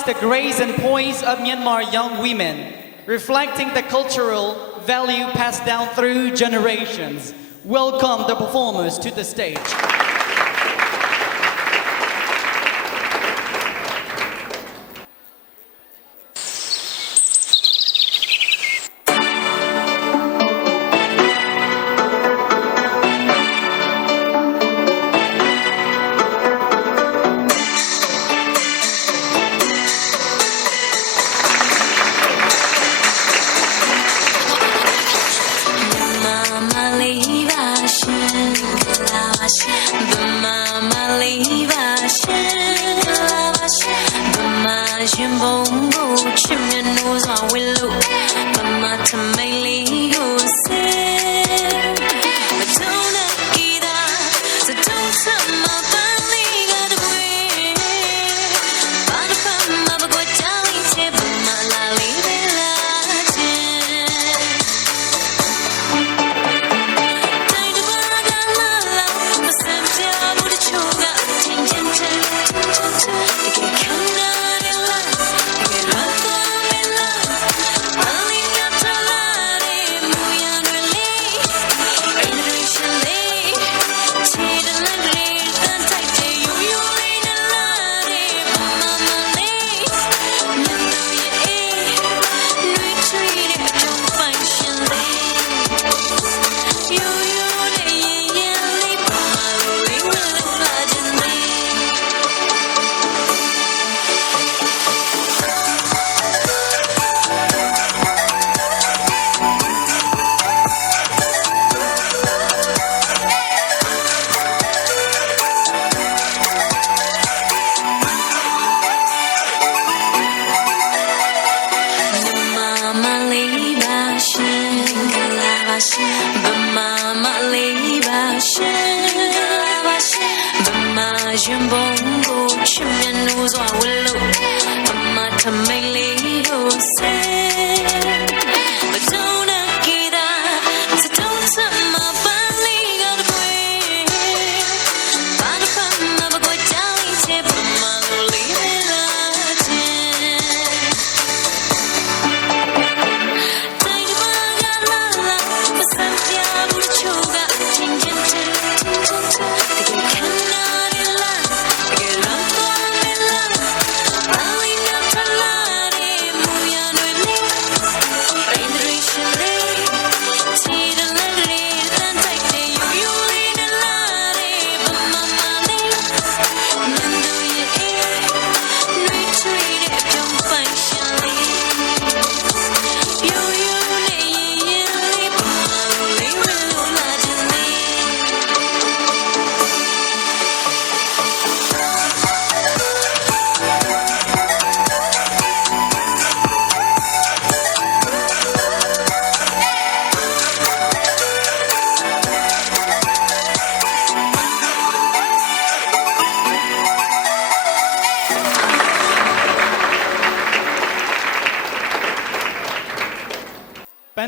highlights the grace and poise of Myanmar young women, reflecting the cultural value passed down through generations. Welcome the performers to the stage.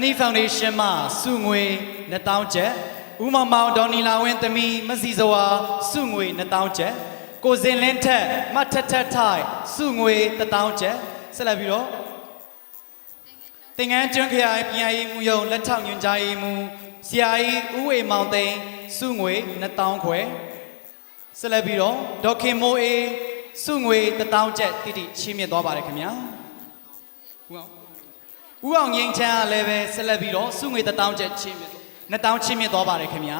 Penny Foundation မှာစုငွေ2000ကျပ်ဦးမောင်မောင်ဒေါ်နီလာဝင်းသမီးမစီစွာစုငွေ2000ကျပ်ကိုစင်လင်းထက်မထက်ထက်ထိုင်စုငွေ1000ကျပ်ဆက်လက်ပြီးတော့တင်ငန်းကျွန်းခရိုင်ပြည်ရေးမှုရုံလက်ထောက်ညွှန်ကြားရေးမှူးဆရာကြီးဦးဝေမောင်သိန်းစုငွေ2000ခွဲဆက်လက်ပြီးတော့ဒေါခင်မိုးအေးစုငွေ1000ကျပ်တိတိချီးမြှင့်သွားပါတယ်ခင်ဗျာဦးအောင်ငိမ့်ချမ်းကလည်းပဲဆက်လက်ပြီးတော့စုငွေ1000ကျပ်ချီးမြှင့်2000ချီးမြှင့်သွားပါတယ်ခင်ဗျာ